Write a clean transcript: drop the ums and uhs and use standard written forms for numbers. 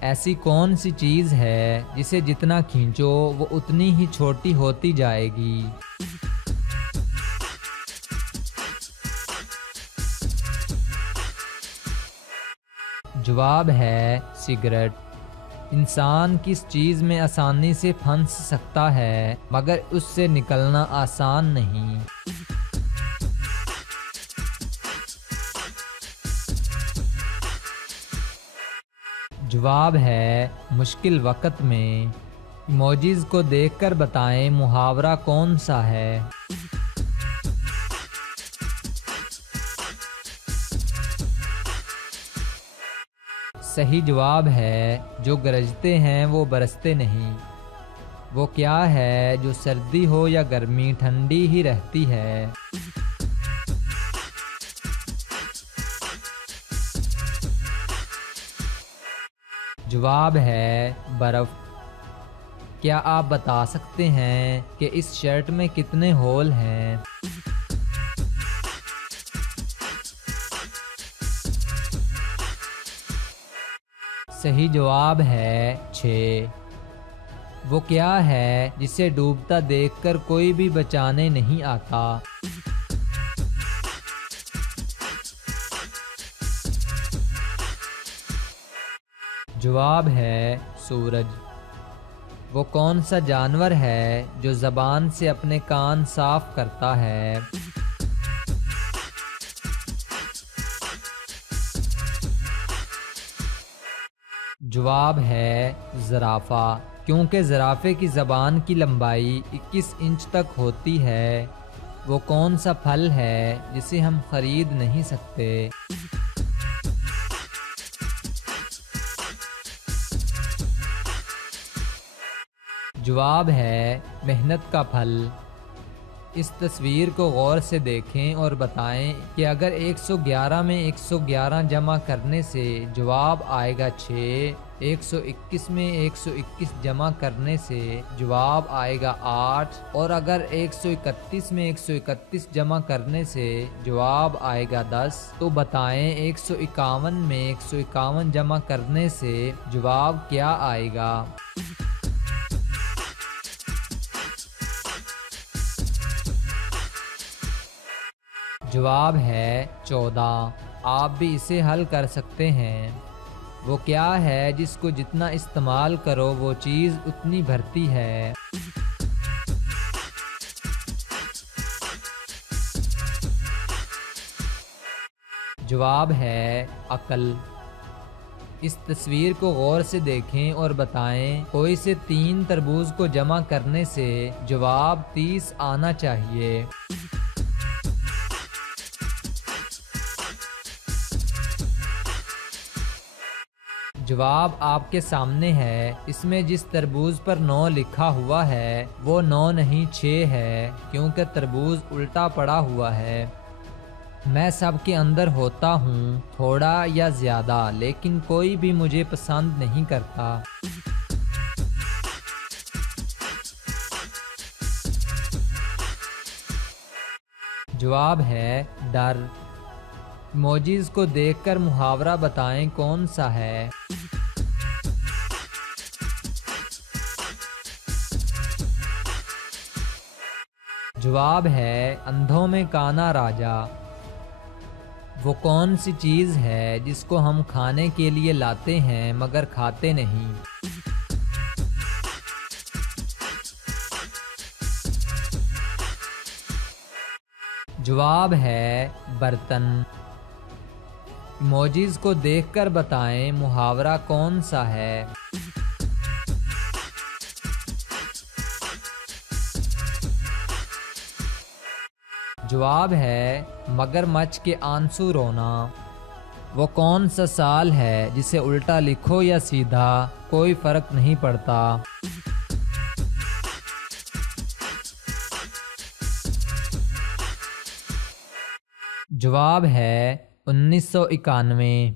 ایسی کون سی چیز ہے جسے جتنا کھینچو وہ اتنی ہی چھوٹی ہوتی جائے گی؟ جواب ہے سگریٹ۔ انسان کس چیز میں آسانی سے پھنس سکتا ہے مگر اس سے نکلنا آسان نہیں؟ جواب ہے مشکل وقت میں۔ ایموجیز کو دیکھ کر بتائیں محاورہ کون سا ہے؟ صحیح جواب ہے جو گرجتے ہیں وہ برستے نہیں۔ وہ کیا ہے جو سردی ہو یا گرمی ٹھنڈی ہی رہتی ہے؟ جواب ہے برف۔ کیا آپ بتا سکتے ہیں کہ اس شرٹ میں کتنے ہول ہیں؟ صحیح جواب ہے 6۔ وہ کیا ہے جسے ڈوبتا دیکھ کر کوئی بھی بچانے نہیں آتا؟ جواب ہے سورج۔ وہ کون سا جانور ہے جو زبان سے اپنے کان صاف کرتا ہے؟ جواب ہے زرافہ، کیونکہ زرافے کی زبان کی لمبائی 21 انچ تک ہوتی ہے۔ وہ کون سا پھل ہے جسے ہم خرید نہیں سکتے؟ جواب ہے محنت کا پھل۔ اس تصویر کو غور سے دیکھیں اور بتائیں کہ اگر 111 میں 111 جمع کرنے سے جواب آئے گا 6، 121 میں 121 جمع کرنے سے جواب آئے گا 8، اور اگر 131 میں 131 جمع کرنے سے جواب آئے گا 10، تو بتائیں 151 میں 151 جمع کرنے سے جواب کیا آئے گا؟ جواب ہے 14۔ آپ بھی اسے حل کر سکتے ہیں۔ وہ کیا ہے جس کو جتنا استعمال کرو وہ چیز اتنی بھرتی ہے؟ جواب ہے عقل۔ اس تصویر کو غور سے دیکھیں اور بتائیں کوئی سے 3 تربوز کو جمع کرنے سے جواب 30 آنا چاہیے۔ جواب آپ کے سامنے ہے۔ اس میں جس تربوز پر 9 لکھا ہوا ہے وہ 9 نہیں 6 ہے، کیونکہ تربوز الٹا پڑا ہوا ہے۔ میں سب کے اندر ہوتا ہوں تھوڑا یا زیادہ، لیکن کوئی بھی مجھے پسند نہیں کرتا۔ جواب ہے ڈر۔ ایموجیز کو دیکھ کر محاورہ بتائیں کون سا ہے؟ جواب ہے اندھوں میں کانا راجا۔ وہ کون سی چیز ہے جس کو ہم کھانے کے لیے لاتے ہیں مگر کھاتے نہیں؟ جواب ہے برتن۔ ایموجیز کو دیکھ کر بتائیں محاورہ کون سا ہے؟ جواب ہے مگرمچھ کے آنسو رونا۔ وہ کون سا سال ہے جسے الٹا لکھو یا سیدھا کوئی فرق نہیں پڑتا؟ جواب ہے 1991۔